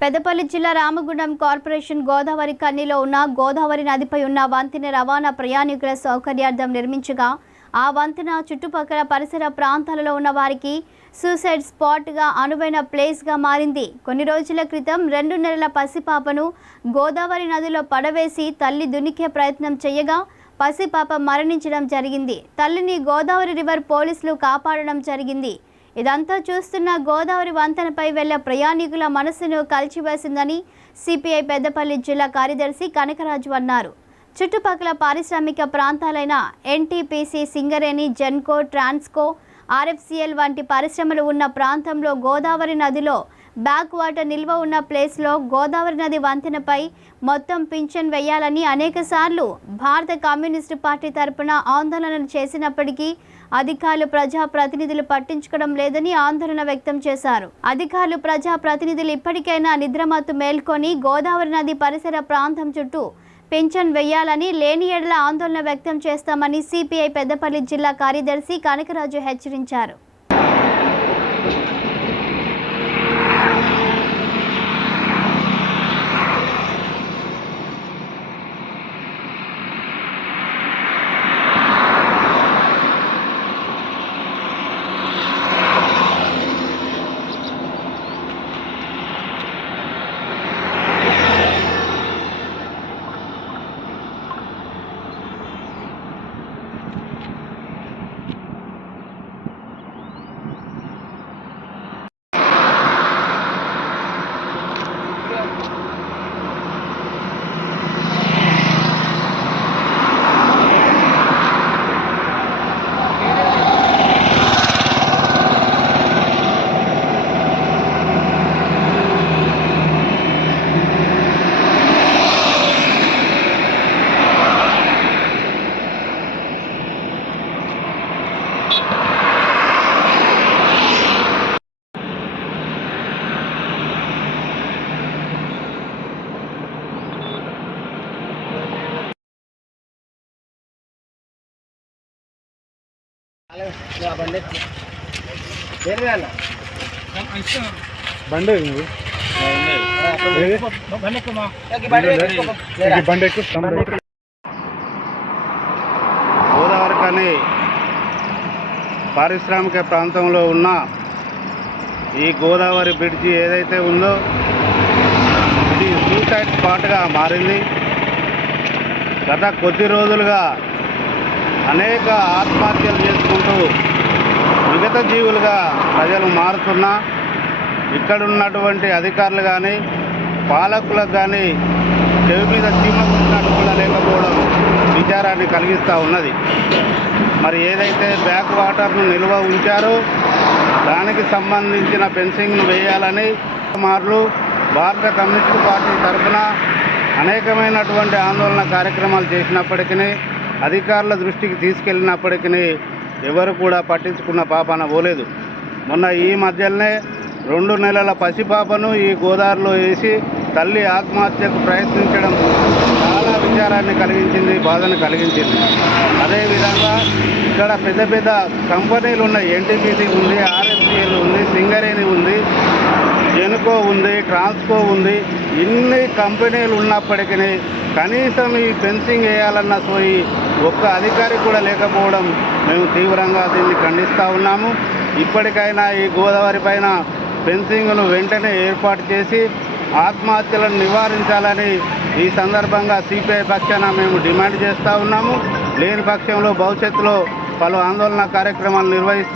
పెద్దపల్లి జిల్లా రామగుండం కార్పొరేషన్ గోదావరి కన్నీలో ఉన్న గోదావరి నదిపై ఉన్న వంతెన రవాణా ప్రయాణికుల సౌకర్యార్థం నిర్మించగా ఆ వంతెన చుట్టుపక్కల పరిసర ప్రాంతాలలో ఉన్న వారికి సూసైడ్ స్పాట్గా అనువైన ప్లేస్గా మారింది. కొన్ని రోజుల క్రితం 2 నెలల పసిపాపను గోదావరి నదిలో పడవేసి తల్లి దునికే ప్రయత్నం చేయగా పసిపాప మరణించడం జరిగింది. తల్లిని గోదావరి రివర్ పోలీసులు కాపాడడం జరిగింది. ఇదంతా చూస్తున్న గోదావరి వంతెనపై వెళ్లే ప్రయాణికుల మనసును కలిచివేసిందని సిపిఐ పెద్దపల్లి జిల్లా కార్యదర్శి కనకరాజు అన్నారు. చుట్టుపక్కల పారిశ్రామిక ప్రాంతాలైన ఎన్టీపీసీ, సింగరేణి, జెన్కో, ట్రాన్స్కో, ఆర్ఎఫ్సిఎల్ వంటి పరిశ్రమలు ఉన్న ప్రాంతంలో గోదావరి నదిలో బ్యాక్ వాటర్ నిల్వ ఉన్న ప్లేస్లో గోదావరి నది వంతెనపై మొత్తం పింఛన్ వేయాలని అనేకసార్లు భారత కమ్యూనిస్టు పార్టీ తరపున ఆందోళనలు చేసినప్పటికీ అధికారులు ప్రజాప్రతినిధులు పట్టించుకోవడం లేదని ఆందోళన వ్యక్తం చేశారు. అధికారులు ప్రజాప్రతినిధులు ఇప్పటికైనా నిద్రమత్తు మేల్కొని గోదావరి నది పరిసర ప్రాంతం చుట్టూ పింఛన్ వేయాలని, లేని ఎడల ఆందోళన వ్యక్తం చేస్తామని సిపిఐ పెద్దపల్లి జిల్లా కార్యదర్శి కనకరాజు హెచ్చరించారు. గోదావరి కానీ పారిశ్రామిక ప్రాంతంలో ఉన్న ఈ గోదావరి బ్రిడ్జి ఏదైతే ఉందో ఇది సూసైడ్ స్పాట్గా మారింది. గత కొద్ది రోజులుగా అనేక ఆత్మహత్యలు చేసుకుంటూ మిగతా జీవులుగా ప్రజలు మారుతున్నా ఇక్కడున్నటువంటి అధికారులు కానీ పాలకులకు కానీ చెవి మీద చీమకున్నట్టు కూడా లేకపోవడం విచారాన్ని కలిగిస్తూ ఉన్నది. మరి ఏదైతే బ్యాక్ వాటర్ను నిల్వ ఉంచారో దానికి సంబంధించిన ఫెన్సింగ్ను వేయాలని మార్లు భారత కమ్యూనిస్టు పార్టీ తరఫున అనేకమైనటువంటి ఆందోళన కార్యక్రమాలు చేసినప్పటికీ అధికారుల దృష్టికి తీసుకెళ్ళినప్పటికీ ఎవరు కూడా పట్టించుకున్న పాపాన పోలేదు. మొన్న ఈ మధ్యలోనే 2 నెలల పసిపాపను ఈ గోదావరిలో వేసి తల్లి ఆత్మహత్యకు ప్రయత్నించడం చాలా విచారాన్ని కలిగించింది, బాధను కలిగించింది. అదేవిధంగా ఇక్కడ పెద్ద పెద్ద కంపెనీలు ఉన్నాయి. ఎన్టీపీసీ ఉంది, ఆర్ఎఫ్సిఎల్ ఉంది, సింగరేణి ఉంది, జెన్కో ఉంది, ట్రాన్స్కో ఉంది. ఇన్ని కంపెనీలు ఉన్నప్పటికీ కనీసం ఈ ఫెన్సింగ్ వేయాలన్న సోయి ఒక్క అధికారి కూడా లేకపోవడం మేము తీవ్రంగా దీన్ని ఖండిస్తూ ఉన్నాము. ఇప్పటికైనా ఈ గోదావరి పైన ఫెన్సింగ్ను వెంటనే ఏర్పాటు చేసి ఆత్మహత్యలను నివారించాలని ఈ సందర్భంగా సిపిఐ పక్షాన మేము డిమాండ్ చేస్తూ ఉన్నాము. లేని పక్షంలో భవిష్యత్తులో పలు ఆందోళన కార్యక్రమాలు నిర్వహిస్తాం.